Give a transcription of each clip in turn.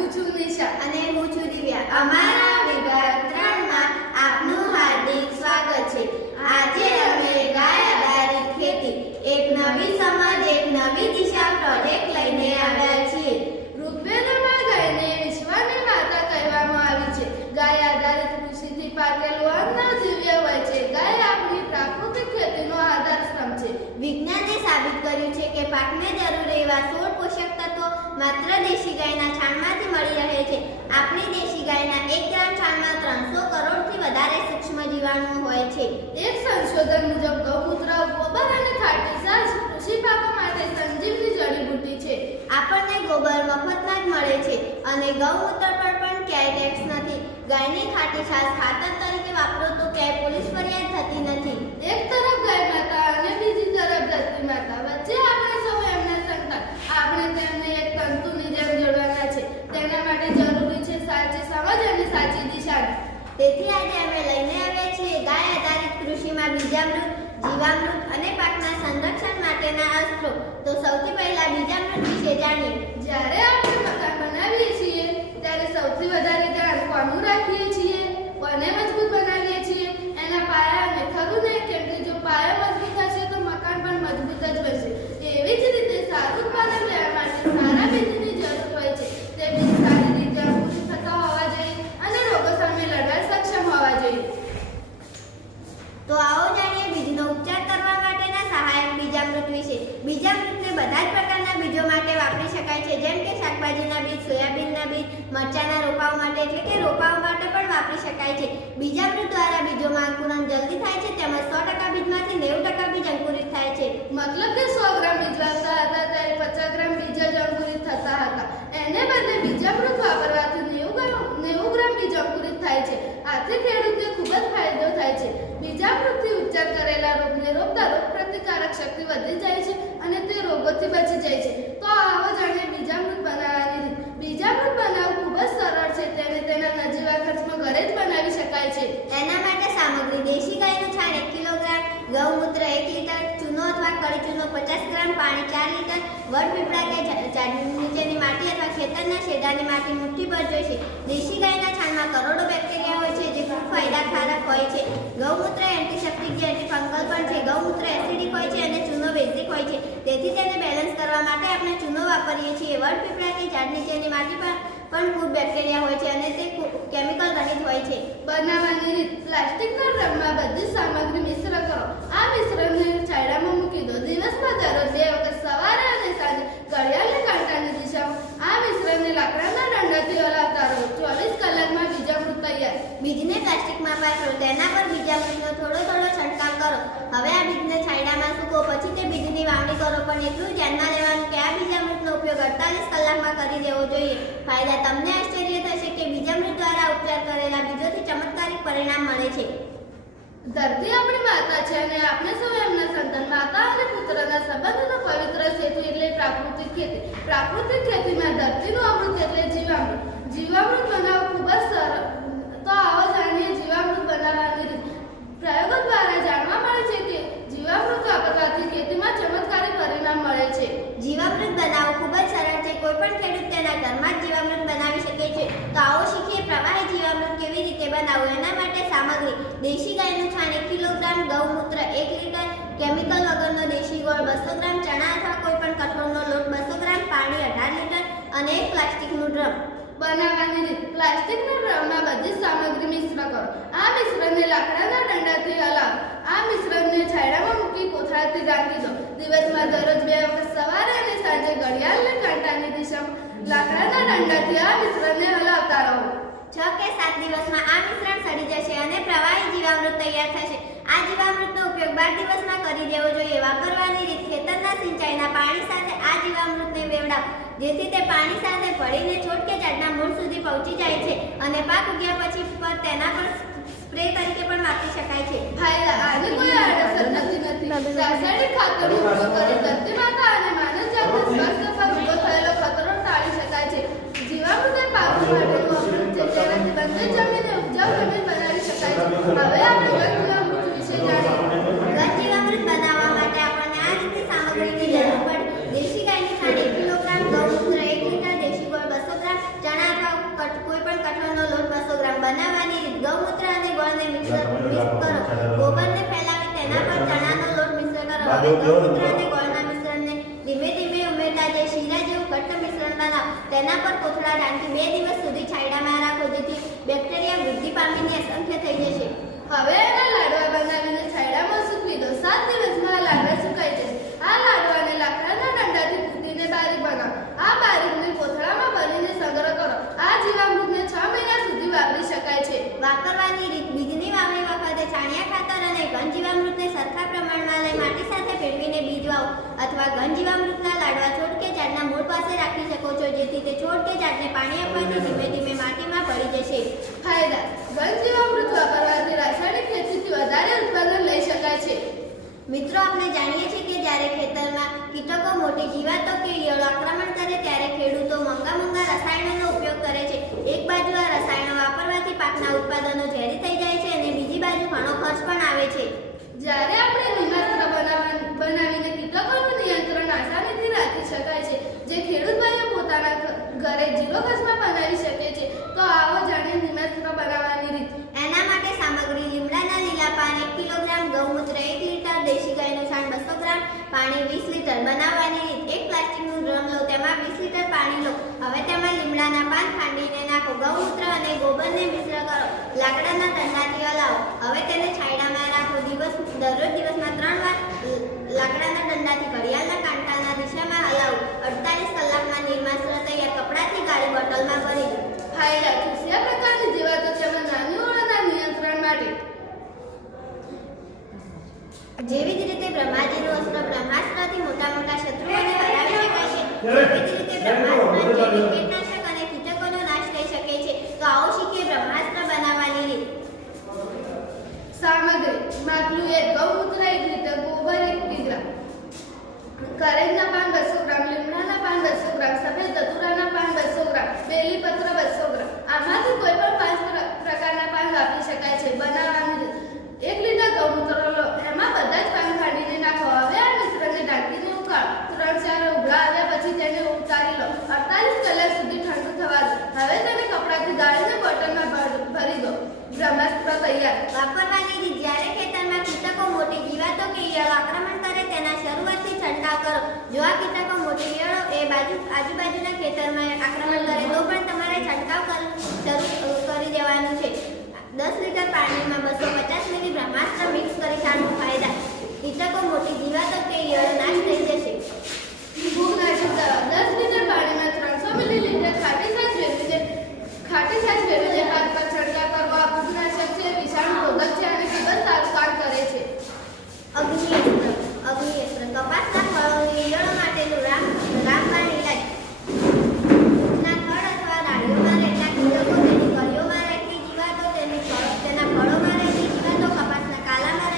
હું છું નિશા અને હું છું દિવ્યા. અમારા વિભાગ 3 માં આપનું હાર્દિક સ્વાગત છે. આજે અમે ગાય આધારિત ખેતી એક નવી સમજ, એક નવી દિશા પ્રોજેક્ટ લઈને આવ્યા છીએ. ઋગ્વેદમાં ગાયને વિશ્વની માતા કહેવામાં આવી છે. ગાય આધારિત કૃષિથી પાકેલું અન્ન દિવ્ય હોય છે. ગાય આપણી પ્રાકૃતિક ખેતીનો આધાર સ્તંભ છે. વિજ્ઞાને સાબિત કર્યું છે કે પાકને જરૂરી એવા 16 પોષક તત્વો માત્ર દેશી ગાયના છાણમાંથી મળી રહે છે. આપણી દેશી ગાયના 1 ગ્રામ છાણમાં 300 કરોડથી વધારે સૂક્ષ્મ જીવાણુઓ હોય છે. એક સંશોધન મુજબ ગૌમૂત્ર, ગોબર અને ખાટી છાશ કૃષિ પાકો માટે સંજીવની જડીબુટ્ટી છે. આપણને ગોબર મફતમાં જ મળે છે અને ગૌમૂત્ર પર પણ ક્યાંય ટેક્સ નથી. ગાયની ખાટી છાશ ખાતર તરીકે વાપરો તો ક્યાંય પોલીસ ફરિયાદ થતી નથી. એક તરફ ગાય માતા અને બીજી તરફ ધરતી માતા, વચ્ચે આપણે સૌ એમના સંતાન. આપણે તેમને એક તંતુની જેમ જોડવાના છે. તેના માટે જરૂરી છે સાચી સમજ અને સાચી દિશા. તેથી આજે અમે લઈને આવ્યા છીએ ગાય આધારિત કૃષિમાં બીજામૃત, જીવામૃત અને પાકના સંરક્ષણ માટેના અસ્ત્રો. તો સૌથી પહેલા બીજામૃત વિશે જાણીએ. જ્યારે આપણે મકાન બનાવીએ છીએ ત્યારે સૌથી વધારે ધ્યાન કોનું રાખીએ છીએ? કોને મજબૂત બનાવીએ છીએ? એના પાયાને. ખરું ને? કેમ કે જો પાયો મજબૂત હશે તો મકાન પણ મજબૂત જ બનશે. એવી જ રીતે સારું ઉત્પાદન લેવા માટે સારા બીજની જરૂર હોય છે. તે બીજ સારી રીતે અંકુરિત થતા હોવા જોઈએ અને રોગો સામે લડવા સક્ષમ હોવા જોઈએ. તો આવો જાણીએ બીજનો ઉપચાર કરવા માટેના સહાયક બીજામૃત વિશે. બીજામૃતને બધા જ પ્રકારના બીજો માટે વાપરી શકાય છે, જેમ કે શાકભાજીના બીજ, સોયાબીનના બીજ, મરચાના રોપાઓ માટે એટલે કે રોપાઓ માટે પણ વાપરી શકાય છે. બીજામૃત દ્વારા બીજોમાં અંકુરણ જલ્દી થાય છે, તેમજ 100% બીજમાંથી 90% બીજ અંકુરિત થાય છે. મતલબ કે 100 ગ્રામ બીજ વાવતા હતા ત્યારે 50 ગ્રામ બીજ જ અંકુરિત થતા હતા. એને બદલે બીજામૃત વાપરવાથી 90 ગ્રામ બીજ અંકુરિત થાય છે. આથી ખેડૂતને ખૂબ જ ફાયદો થાય છે. બીજામૃતથી ઉપચાર કરેલા રોગને રોકતા રોગપ્રતિકારક શક્તિ વધી જાય છે અને તે રોગોથી બચી જાય છે. તો આવો જાણીએ બીજામૃત બનાવવાની રીત. બીજામૃત બનાવવું ખૂબ જ સરળ છે. તેને તેના નજીવા ખર્ચમાં ઘરે જ બનાવી શકાય છે. એના માટે સામગ્રી: દેશી ગાયનું છાણ 1 કિલોગ્રામ, ગૌમૂત્ર 1 લીટર, ચૂનો અથવા કળી ચૂનો 50 ગ્રામ, પાણી 4 લીટર, વડપીપળા કે ઝાડની નીચેની માટી અથવા ખેતરના શેઢાની માટી મુઠ્ઠીભર જોઈશે. દેશી ગાયના છાણમાં કરોડો બેક્ટેરિયા હોય છે, જે ખૂબ ફાયદાકારક હોય છે. ગૌમૂત્ર એન્ટિસેપ્ટિક જે એન્ટીફંગલ પણ છે. ગૌમૂત્ર એસિડિક હોય છે અને ચૂનો બેઝિક હોય છે. તેથી તેને બેલેન્સ કરવા માટે આપણે ચૂનો વાપરીએ છીએ. વડપીપળા કે ઝાડ નીચેની માટી પણ ખૂબ બેક્ટેરિયા હોય છે અને તે કેમિકલ રહિત હોય છે. બનાવવાની રીત: પ્લાસ્ટિકના ડ્રમમાં બધી સામગ્રી મિશ્ર કરો. આ મિશ્રણને છાંયડામાં મૂકી દો. દિવસમાં દરરોજ 2 વખત સવારે અને સાંજે ઘડિયાળની કાંટાની દિશામાં આ મિશ્રણને લાકડાના દંડાથી હલાવતા રહો. 24 કલાકમાં બીજામૃત તૈયાર. બીજને પ્લાસ્ટિકમાં પાથરો, તેના પર બીજામૃતનો થોડો થોડો છંટકાવ કરો. હવે આ બીજને છાંયડામાં સૂકો, પછી તે બીજની વાવણી કરો. પણ એટલું ધ્યાનમાં લેવાનું કે આ બીજામૃતનો ઉપયોગ 48 કલાકમાં કરી દેવો જોઈએ. ફાયદા: તમને આશ્ચર્ય થશે કે બીજામૃત દ્વારા ઉપચાર કરેલા બીજોથી ચમત્કારિક પરિણામ મળે છે. ધરતી આપણી માતા છે અને આપણે સૌ એમના સંતાન. માતા અને પુત્રના સંબંધનો પવિત્ર સેતુ એટલે પ્રાકૃતિક ખેતી. પ્રાકૃતિક ખેતીમાં ધરતીનું અમૃત એટલે જીવામૃત. જીવામૃત બનાવવું ખૂબ જ સરળ. તો આવો જાણીએ જીવામૃત બનાવવાની રીત. પ્રયોગો દ્વારા જાણવા મળે છે કે જીવામૃત વાપરવાથી ખેતીમાં ચમત્કારી પરિણામ મળે છે. જીવામૃત બનાવવું ખૂબ જ સરળ છે. કોઈ પણ ખેડૂત તેના ઘરમાં જ જીવામૃત બનાવી શકે છે. તો આવો શીખીએ પ્રવાહી જીવામૃત કેવી રીતે બનાવવું. એના માટે સામગ્રી: દેશી ગાયનું છાણ 1 કિલોગ્રામ, ગૌમૂત્ર 1 લીટર, કેમિકલ વગરનો દેશી ગોળ 200 ગ્રામ, ચણા અથવા કોઈ પણ કઠોળનો લોટ 200 ગ્રામ, પાણી 18 લીટર અને એક પ્લાસ્ટિકનું ડ્રમ. બનાવવાની રીત: પ્લાસ્ટિકના ડ્રમમાં બધી સામગ્રી મિશ્ર કરો. આ મિશ્રણને લાકડાના દંડાથી હલાવો. આ મિશ્રણને છાંયડામાં મૂકી કોથળાથી ઢાંકી દો. દિવસમાં દરરોજ 2 વખત સવારે અને સાંજે ઘડિયાળની કાંટાની દિશામાં લાકડાના દંડાથી આ મિશ્રણને હલાવતા રહો. 6 કે 7 દિવસમાં આ મિશ્રણ સડી જશે અને પ્રવાહી જીવામૃત તૈયાર થશે. આ જીવામૃતનો ઉપયોગ 12 દિવસમાં કરી દેવો જોઈએ. વાપરવાની રીત: ખેતરના સિંચાઈના પાણી સાથે આ જીવામૃતને વેવડાવો, જેથી તે પાણી સાથે ભળીને છોડ કે ઝાડના મૂળ સુધી પહોંચી જાય છે અને પાક ઉગ્યા પછી તેના પર સ્પ્રે તરીકે પણ વાપરી શકાય છે. ફાયદા: આની કોઈ આડઅસર નથી. રાસાયણિક ખાતરનો ઉપયોગ કરી ધરતી માતા અને માનવજાતના સ્વાસ્થ્ય પર ઊભો થયેલો ખતરો ટાળી શકાય છે. જીવામૃત એ પાક માટેનું અમૃત છે. તેનાથી બંને જમીનને ઉપજાઉ જમીન બનાવી શકાય છે. હવે આપણે ગંધ વિશે જાણીએ. ઘન જીવામૃત બનાવવા માટે આપણને આ રીતની સામગ્રીની જરૂર પડે. દેશી ગાયનું છાણ 1 કિલોગ્રામ, ગૌમૂત્ર 1 લીટર, દેશી ગોળ 200 ગ્રામ, ચણા ગૌમૂત્ર અને ગોળના મિશ્રણને ધીમે ધીમે ઉમેરતા જે શીરા જેવું ઘટ્ટ મિશ્રણ બનાવો. તેના પર કોથળા ઢાંકી 2 દિવસ સુધી છાંયડામાં રાખો, જેથી બેક્ટેરિયા વૃદ્ધિ પામીને અસંખ્ય થઈ જશે. હવે એના લાડવા બનાવીને છાંયડામાં સૂકવી દો. 7 દિવસમાં આ લાડવા સુકાઈ જશે. આ લાડવાને લાકડાના દંડાથી કૂટીને બારીક બનાવો. આ બારીકને કોથળામાં ભરીને સંગ્રહ કરો. આ જીવામૃતને 6 મહિના સુધી વાપરી શકાય છે. વાપરવાની રીત: બીજની વાવણી વખતે છાણિયા ખાતર અને ઘન જીવામૃતને સરખા પ્રમાણમાં લઈ માટી સાથે ભેળવીને બીજ વાવો, અથવા ઘન જીવામૃતના લાડવા છોડ કે ઝાડના મૂળ પાસે રાખી શકો છો, જેથી તે છોડ કે ઝાડને પાણી આપવાથી ધીમે ધીમે માટીમાં ભળી જશે. ફાયદા: ઘન જીવામૃત વાપરવાથી રાસાયણિક ખેતીથી વધારે ઉત્પાદન લઈ શકાય છે. મિત્રો, આપણે જાણીએ છીએ કે જ્યારે ખેતરમાં કીટકો, મોટી જીવાતો કે ઈયળો આક્રમણ કરે ત્યારે ખેડૂતો મોંઘા રસાયણોનો ઉપયોગ કરે છે. એક બાજુ આ રસાયણો વાપરવાથી પાકના ઉત્પાદનો ઝેરી થઈ જાય છે અને બીજી બાજુ ઘણો ખર્ચ પણ આવે છે. જ્યારે આપણે નિમાસ્ત્ર બનાવીને કીટકોનું નિયંત્રણ આસાનીથી રાખી શકાય છે, જે ખેડૂત ભાઈઓ પોતાના ઘરે 0 ખર્ચમાં બનાવી શકે છે. તો આવો જાણીએ નિમાસ્ત્ર બનાવવાની રીત. એના માટે સામગ્રી: લીમડાના લીલા પાન 1 કિલોગ્રામ, ગૌમૂત્ર 1 લીટર, દેશી ગાયનું છાણ 200 ગ્રામ, પાણી 20 લીટર. બનાવવાની રીત: એક પ્લાસ્ટિકનું ડ્રમ લો, તેમાં 20 લીટર પાણી લો. હવે તેમાં લીમડાના પાન ખાંડીને નાખો. ગૌમૂત્ર અને ગોબરને મિશ્ર કરો. લાકડાના દંડાથી હલાવો. હવે તેને છાંયડામાં રાખો. દરરોજ દિવસમાં 3 વાર લાકડાના દંડાથી ઘડિયાળના કાંટાના દિશામાં હલાવો. 48 કલાકમાં નિર્માસ્ત્ર તૈયાર. કપડાથી ગાળી બોટલમાં ભરી દો. ફાયદા: કૃષિયા પ્રકારની જીવાતો તેમજ નાની ઓળાના નિયંત્રણ માટે. જેવી જ રીતે બ્રહ્માજીનું અસ્ત્ર બ્રહ્માસ્ત્રથી મોટા શત્રુઓને હરાવી શકાય છે, તેવી જ રીતે બ્રહ્માસ્ત્રથી કીટનાશક અને કીટકોનો નાશ થઈ શકે છે. તો આવો શીખીએ બ્રહ્માસ્ત્ર બનાવવાની રીત. સામગ્રી: માટલું 1, ગૌમૂત્ર 1 લીટર, ગોબર 1 કિગ્રા, કરેજના પાન 200 ગ્રામ, લીમડાના પાન 200 ગ્રામ, સફેદ ધતુરાના પાન 200 ગ્રામ, બેલીપત્ર 200 ગ્રામ. આમાંથી કોઈ પણ 5 પ્રકારના પાન વાપરી શકાય છે. બનાવવાની રીત: 1 લીટર ગૌમૂત્ર લો, એમાં બધા જ પાન ખાંડીને નાખો. હવે આ મિશ્રણને ઢાંકીને ઉકાળો. 3-4 ઉભરા આવ્યા પછી તેને ઉતારી લો. 48 કલાક સુધી ઠંડુ થવા દો. હવે તેને કપડાથી ગાળીને બોટલમાં ભરી દો. બ્રહ્માસ્ત્ર તૈયાર. વાપરવાની રીત: જ્યારે ખેતરમાં કીટકો, મોટી જીવાતો કે ઈયળો આક્રમણ કરે તેના શરૂઆતથી છંટકાવ કરો. જો આ કીટકો, મોટી ઈયળો આજુબાજુના ખેતરમાં આક્રમણ કરે તો પણ તમારે છંટકાવ શરૂ કરી દેવાનું છે. 10 લીટર પાણીમાં 250 મિલી બ્રહ્માસ્ત્ર મિક્સ કરી છાંટો. ફાયદા: કીટકો, મોટી જીવાતો કે ઈયળો નાશ થઈ જશે. ફૂગનાશક દવા: 10 લીટર પાણીમાં 300 મિલીલીટર ખાટી છાશ ભેળવીને પાક પર છંટકાવ કરવો. આ ફૂગનાશક છે, વિષાણુ રોધક છે અને ખૂબ જ સારું કામ કરે છે. અગ્નિઅસ્ત્ર કપાસના ફળોની ઈયળો માટેનું રામબાણ ઇલાજ. ના થડ અથવા ડાળીઓમાં રહેતા કીટકો, તેની કળીઓમાં રહેતી જીવાતો, તેના ફળોમાં રહેતી જીવાતો, કપાસના કાલામાં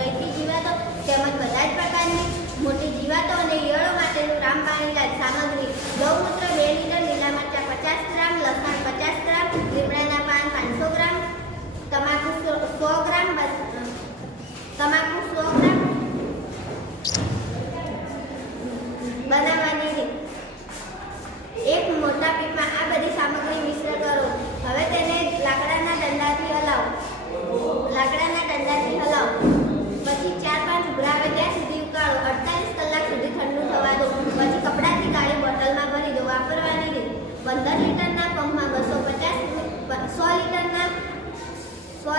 રહેતી જીવાતો તેમજ બધા જ પ્રકારની મોટી જીવાતો અને ઈયળો માટેનું રામબાણ ઇલાજ. સામગ્રી: ગૌમૂત્ર 2 લીટર, લીલા મરચાં 50 ગ્રામ, લસણ 50 ગ્રામ, લીમડાના પાન 500 ગ્રામ, તમાકુ 100 ગ્રામ. બનાવવાની રીત: એક મોટા પીપમાં આ બધી સામગ્રી મિશ્ર કરો. હવે તેને લાકડાના દંડાથી હલાવો. પછી 4-5 ઉભરા આવે ત્યાં સુધી ઉકાળો. 48 કલાક સુધી ઠંડુ થવા દો. પછી કપડાથી ગાળી બોટલમાં ભરી દો. વાપરવાની રીત: 15 લીટરના પંપમાં 100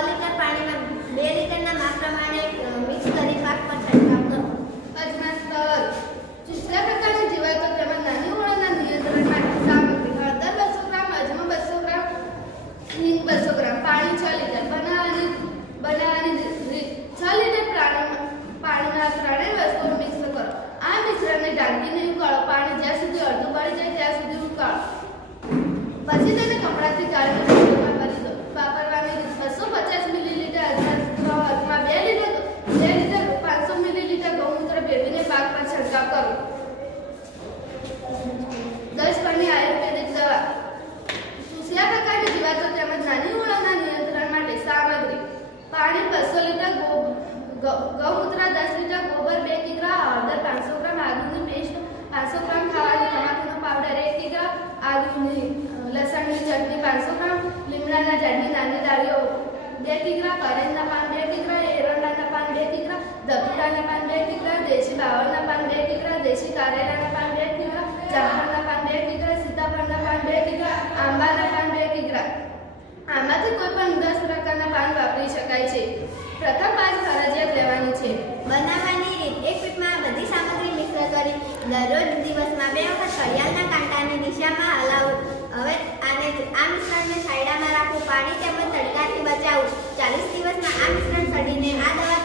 લીટર પાણીમાં 2 લીટરના માપ પ્રમાણે મિક્સ કરી પાક પર છંટકાવ કરો. અજમાસ્ત્ર: ચૂસ્યા પ્રકારની જીવાતો તેમજ નાની ઓળાના નિયંત્રણ માટે. સામગ્રી: હળદર 200 ગ્રામ, અજમો 200 ગ્રામ, હિંગ 200 ગ્રામ, પાણી 6 લીટર. બનાવવાની રીત: 6 લીટર પાણીમાં ત્રણેય વસ્તુઓ મિક્સ કરો. આ મિશ્રણને ઢાંકીને ઉકાળો. પાણી જ્યાં સુધી અડધું બળી જાય ત્યાં સુધી ઉકાળો. પછી તેને કપડાથી ગાળીને બોટલમાં ભરી દો. વાપરવાની રીત: 250 મિલીલીટર અજમાસ્ત્ર અથવા 2 લીટર 500 મિલીલીટર ગૌમૂત્ર ભેળવીને પાક પર છંટકાવ કરો. 10 પરની આયુર્વેદિક દવા: ચૂસ્યા પ્રકારની જીવાતો તેમજ નાની ઓળાના નિયંત્રણ માટે. સામગ્રી: પાણી 200 લીટર, ગૌમૂત્ર 10 લીટર, ગોબર 2 કિગ્રા, હળદર 500 ગ્રામ, આદુની પેસ્ટ 500 ગ્રામ, ખાવાની તમાકુનો પાવડર 1 કિગ્રા, લસણની ચટણી 500 ગ્રામ, લીમડાના ઝાડની નાની ડાળીઓ 2 કિગ્રા, કરેજના પાન 2 કિગ્રા, એરંડાના પાન 2 કિગ્રા, ધતુરાના પાન 2 કિગ્રા, દેશી બાવળના પાન 2 કિગ્રા, દેશી કારેલાના પાન 2 કિગ્રા, જામફળના પાન 2 કિગ્રા, સીતાફળના પાન 2 કિગ્રા, આંબાના પાન 2 કિગ્રા. આમાંથી કોઈ પણ 10 પ્રકારના પાન વાપરી શકાય છે. પ્રથમ 5 ફરજિયાત લેવાની છે. બનાવવાની રીત: એક પીઠમાં બધી સામગ્રી મિક્સ કરી દરરોજ દિવસમાં 2 વખત ઘડિયાળના કાંટાની દિશામાં હલાવવું. હવે આ મિશ્રણને છાંયડામાં રાખવું. પાણી તેમજ તડકાથી બચાવવું. 40 દિવસમાં આ મિશ્રણ સડીને આ દવા